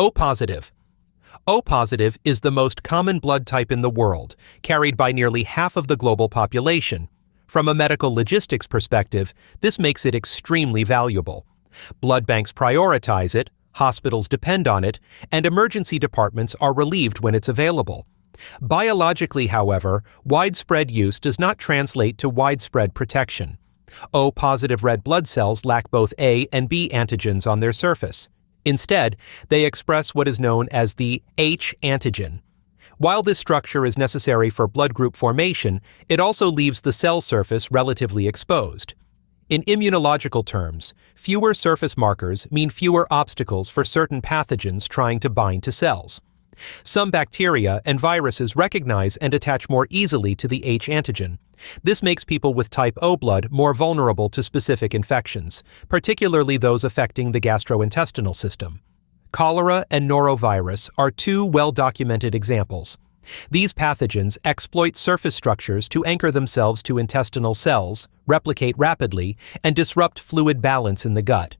O positive. O positive is the most common blood type in the world, carried by nearly half of the global population. From a medical logistics perspective, this makes it extremely valuable. Blood banks prioritize it, hospitals depend on it, and emergency departments are relieved when it's available. Biologically, however, widespread use does not translate to widespread protection. O-positive red blood cells lack both A and B antigens on their surface. Instead, they express what is known as the H antigen. While this structure is necessary for blood group formation, it also leaves the cell surface relatively exposed. In immunological terms, fewer surface markers mean fewer obstacles for certain pathogens trying to bind to cells. Some bacteria and viruses recognize and attach more easily to the H antigen. This makes people with type O blood more vulnerable to specific infections, particularly those affecting the gastrointestinal system. Cholera and norovirus are two well-documented examples. These pathogens exploit surface structures to anchor themselves to intestinal cells, replicate rapidly, and disrupt fluid balance in the gut.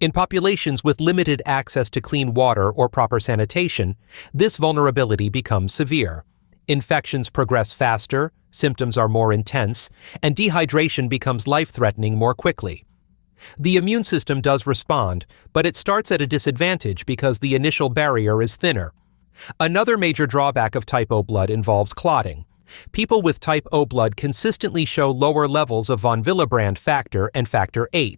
In populations with limited access to clean water or proper sanitation, this vulnerability becomes severe. Infections progress faster, symptoms are more intense, and dehydration becomes life-threatening more quickly. The immune system does respond, but it starts at a disadvantage because the initial barrier is thinner. Another major drawback of type O blood involves clotting. People with type O blood consistently show lower levels of von Willebrand factor and factor VIII.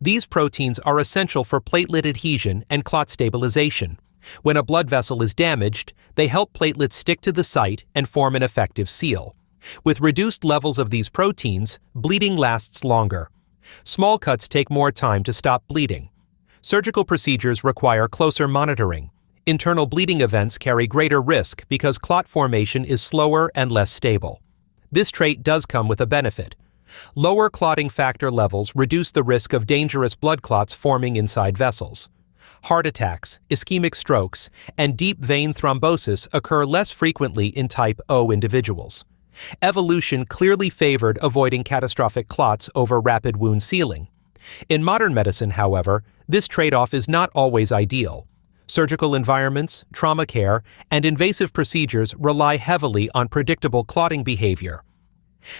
These proteins are essential for platelet adhesion and clot stabilization. When a blood vessel is damaged, they help platelets stick to the site and form an effective seal. With reduced levels of these proteins, bleeding lasts longer. Small cuts take more time to stop bleeding. Surgical procedures require closer monitoring. Internal bleeding events carry greater risk because clot formation is slower and less stable. This trait does come with a benefit. Lower clotting factor levels reduce the risk of dangerous blood clots forming inside vessels. Heart attacks, ischemic strokes, and deep vein thrombosis occur less frequently in type O individuals. Evolution clearly favored avoiding catastrophic clots over rapid wound sealing. In modern medicine, however, this trade-off is not always ideal. Surgical environments, trauma care, and invasive procedures rely heavily on predictable clotting behavior.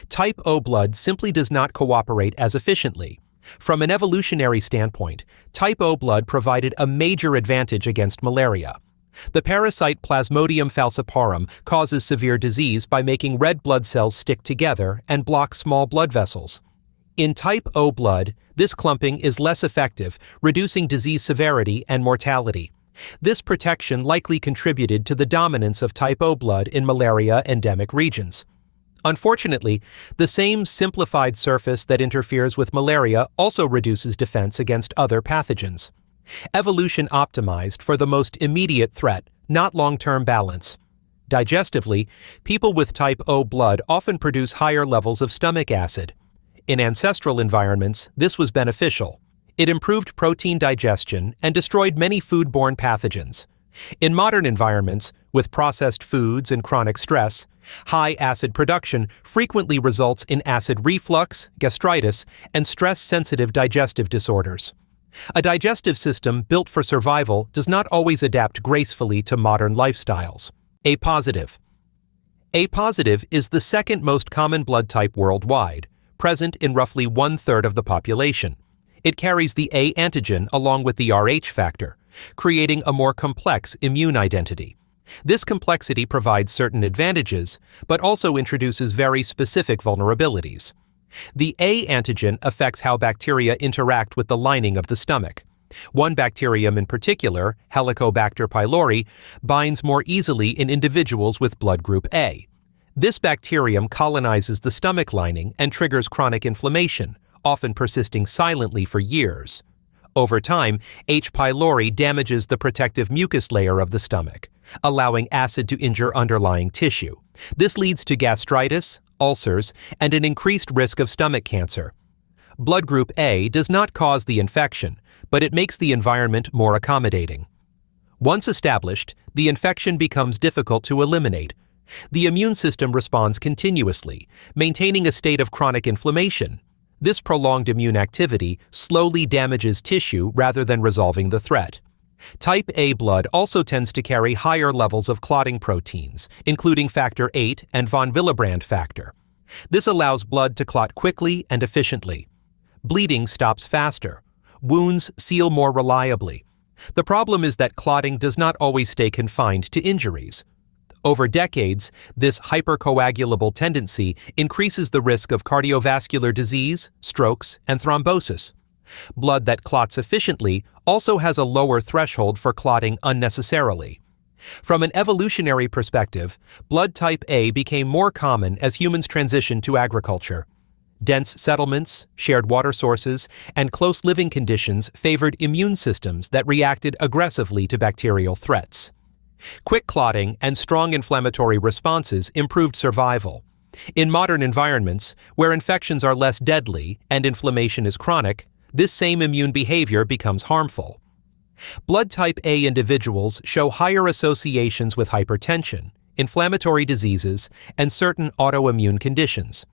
Type O blood simply does not cooperate as efficiently. From an evolutionary standpoint, type O blood provided a major advantage against malaria. The parasite Plasmodium falciparum causes severe disease by making red blood cells stick together and block small blood vessels. In type O blood, this clumping is less effective, reducing disease severity and mortality. This protection likely contributed to the dominance of type O blood in malaria-endemic regions. Unfortunately, the same simplified surface that interferes with malaria also reduces defense against other pathogens. Evolution optimized for the most immediate threat, not long-term balance. Digestively, people with type O blood often produce higher levels of stomach acid. In ancestral environments, this was beneficial. It improved protein digestion and destroyed many foodborne pathogens. In modern environments, with processed foods and chronic stress, high acid production frequently results in acid reflux, gastritis, and stress-sensitive digestive disorders. A digestive system built for survival does not always adapt gracefully to modern lifestyles. A positive. A positive is the second most common blood type worldwide, present in roughly 1/3 of the population. It carries the A antigen along with the Rh factor, creating a more complex immune identity. This complexity provides certain advantages, but also introduces very specific vulnerabilities. The A antigen affects how bacteria interact with the lining of the stomach. One bacterium in particular, Helicobacter pylori, binds more easily in individuals with blood group A. This bacterium colonizes the stomach lining and triggers chronic inflammation, often persisting silently for years. Over time, H. pylori damages the protective mucus layer of the stomach, allowing acid to injure underlying tissue. This leads to gastritis, ulcers, and an increased risk of stomach cancer. Blood group A does not cause the infection, but it makes the environment more accommodating. Once established, the infection becomes difficult to eliminate. The immune system responds continuously, maintaining a state of chronic inflammation. This prolonged immune activity slowly damages tissue rather than resolving the threat. Type A blood also tends to carry higher levels of clotting proteins, including factor VIII and von Willebrand factor. This allows blood to clot quickly and efficiently. Bleeding stops faster. Wounds seal more reliably. The problem is that clotting does not always stay confined to injuries. Over decades, this hypercoagulable tendency increases the risk of cardiovascular disease, strokes, and thrombosis. Blood that clots efficiently also has a lower threshold for clotting unnecessarily. From an evolutionary perspective, blood type A became more common as humans transitioned to agriculture. Dense settlements, shared water sources, and close living conditions favored immune systems that reacted aggressively to bacterial threats. Quick clotting and strong inflammatory responses improved survival. In modern environments, where infections are less deadly and inflammation is chronic, this same immune behavior becomes harmful. Blood type A individuals show higher associations with hypertension, inflammatory diseases, and certain autoimmune conditions.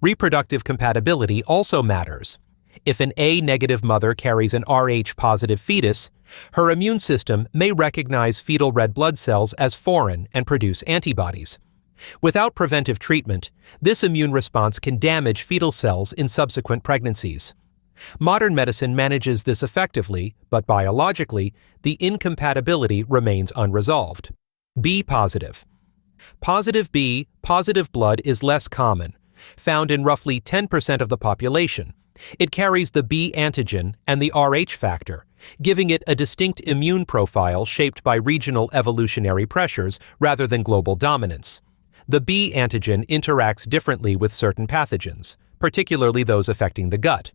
Reproductive compatibility also matters. If an A-negative mother carries an Rh-positive fetus, her immune system may recognize fetal red blood cells as foreign and produce antibodies. Without preventive treatment, this immune response can damage fetal cells in subsequent pregnancies. Modern medicine manages this effectively, but biologically, the incompatibility remains unresolved. B positive. Positive B positive blood is less common, found in roughly 10% of the population. It carries the B antigen and the Rh factor, giving it a distinct immune profile shaped by regional evolutionary pressures rather than global dominance. The B antigen interacts differently with certain pathogens, particularly those affecting the gut.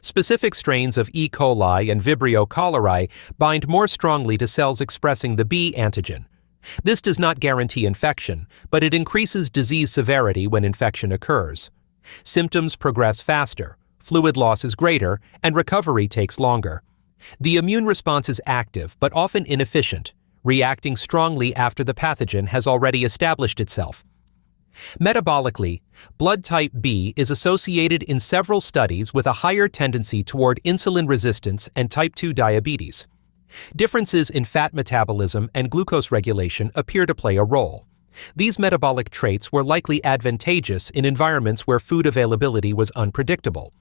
Specific strains of E. coli and Vibrio cholerae bind more strongly to cells expressing the B antigen. This does not guarantee infection, but it increases disease severity when infection occurs. Symptoms progress faster, fluid loss is greater, and recovery takes longer. The immune response is active but often inefficient, reacting strongly after the pathogen has already established itself. Metabolically, blood type B is associated in several studies with a higher tendency toward insulin resistance and type 2 diabetes. Differences in fat metabolism and glucose regulation appear to play a role. These metabolic traits were likely advantageous in environments where food availability was unpredictable.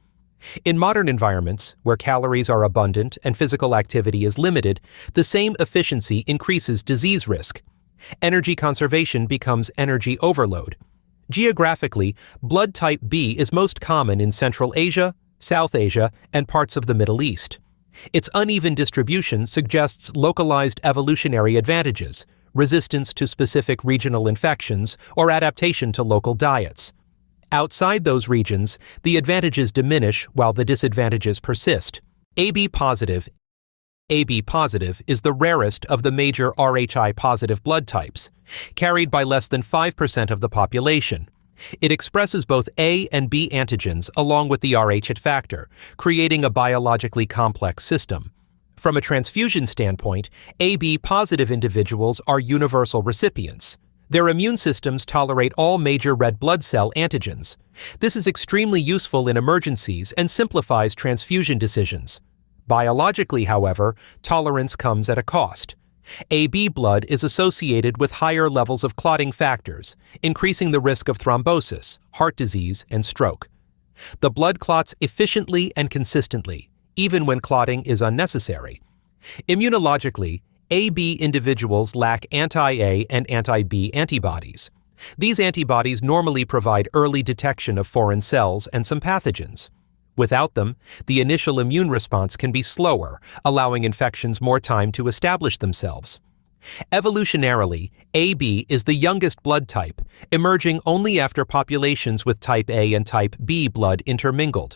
In modern environments, where calories are abundant and physical activity is limited, the same efficiency increases disease risk. Energy conservation becomes energy overload. Geographically, blood type B is most common in Central Asia, South Asia, and parts of the Middle East. Its uneven distribution suggests localized evolutionary advantages, resistance to specific regional infections, or adaptation to local diets. Outside those regions, the advantages diminish while the disadvantages persist. AB positive is the rarest of the major Rhi-positive blood types, carried by less than 5% of the population. It expresses both A and B antigens along with the Rh factor, creating a biologically complex system. From a transfusion standpoint, AB-positive individuals are universal recipients. Their immune systems tolerate all major red blood cell antigens. This is extremely useful in emergencies and simplifies transfusion decisions. Biologically, however, tolerance comes at a cost. AB blood is associated with higher levels of clotting factors, increasing the risk of thrombosis, heart disease, and stroke. The blood clots efficiently and consistently, even when clotting is unnecessary. Immunologically, AB individuals lack anti-A and anti-B antibodies. These antibodies normally provide early detection of foreign cells and some pathogens. Without them, the initial immune response can be slower, allowing infections more time to establish themselves. Evolutionarily, AB is the youngest blood type, emerging only after populations with type A and type B blood intermingled.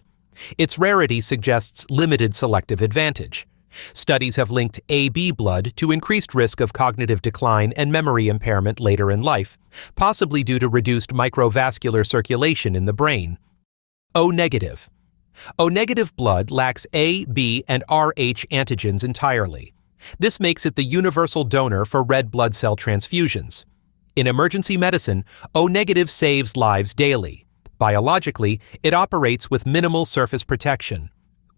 Its rarity suggests limited selective advantage. Studies have linked AB blood to increased risk of cognitive decline and memory impairment later in life, possibly due to reduced microvascular circulation in the brain. O-negative. O-negative blood lacks A, B, and Rh antigens entirely. This makes it the universal donor for red blood cell transfusions. In emergency medicine, O-negative saves lives daily. Biologically, it operates with minimal surface protection.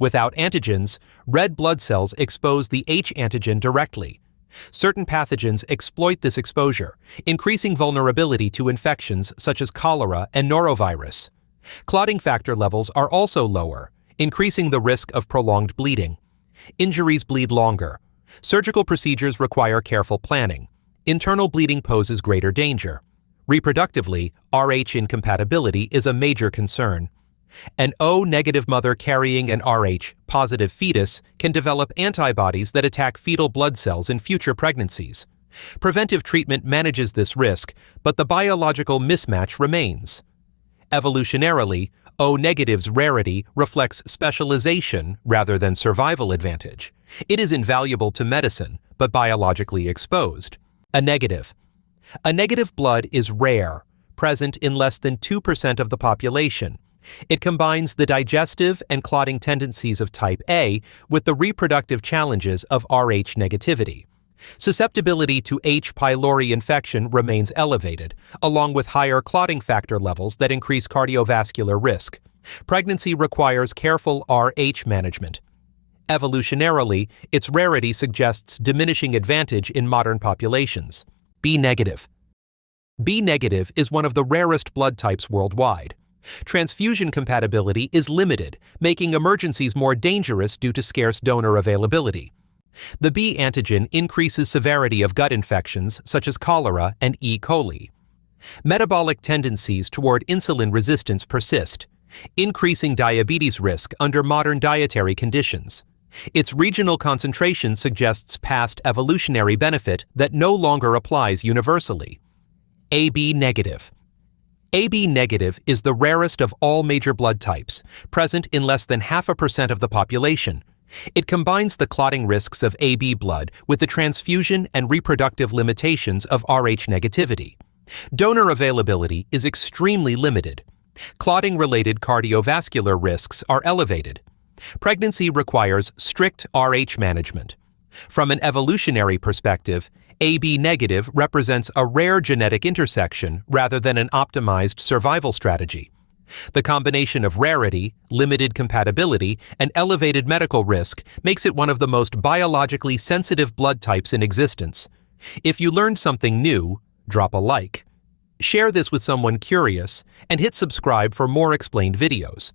Without antigens, red blood cells expose the H antigen directly. Certain pathogens exploit this exposure, increasing vulnerability to infections such as cholera and norovirus. Clotting factor levels are also lower, increasing the risk of prolonged bleeding. Injuries bleed longer. Surgical procedures require careful planning. Internal bleeding poses greater danger. Reproductively, Rh incompatibility is a major concern. An O-negative mother carrying an Rh-positive fetus can develop antibodies that attack fetal blood cells in future pregnancies. Preventive treatment manages this risk, but the biological mismatch remains. Evolutionarily, O-negative's rarity reflects specialization rather than survival advantage. It is invaluable to medicine, but biologically exposed. A negative blood is rare, present in less than 2% of the population. It combines the digestive and clotting tendencies of type A with the reproductive challenges of Rh negativity. Susceptibility to H. pylori infection remains elevated, along with higher clotting factor levels that increase cardiovascular risk. Pregnancy requires careful Rh management. Evolutionarily, its rarity suggests diminishing advantage in modern populations. B negative. B negative is one of the rarest blood types worldwide. Transfusion compatibility is limited, making emergencies more dangerous due to scarce donor availability. The B antigen increases severity of gut infections such as cholera and E. coli. Metabolic tendencies toward insulin resistance persist, increasing diabetes risk under modern dietary conditions. Its regional concentration suggests past evolutionary benefit that no longer applies universally. AB negative. AB negative is the rarest of all major blood types, present in less than 0.5% of the population. It combines the clotting risks of AB blood with the transfusion and reproductive limitations of Rh negativity. Donor availability is extremely limited. Clotting-related cardiovascular risks are elevated. Pregnancy requires strict Rh management. From an evolutionary perspective, AB negative represents a rare genetic intersection rather than an optimized survival strategy. The combination of rarity, limited compatibility, and elevated medical risk makes it one of the most biologically sensitive blood types in existence. If you learned something new, drop a like. Share this with someone curious, and hit subscribe for more explained videos.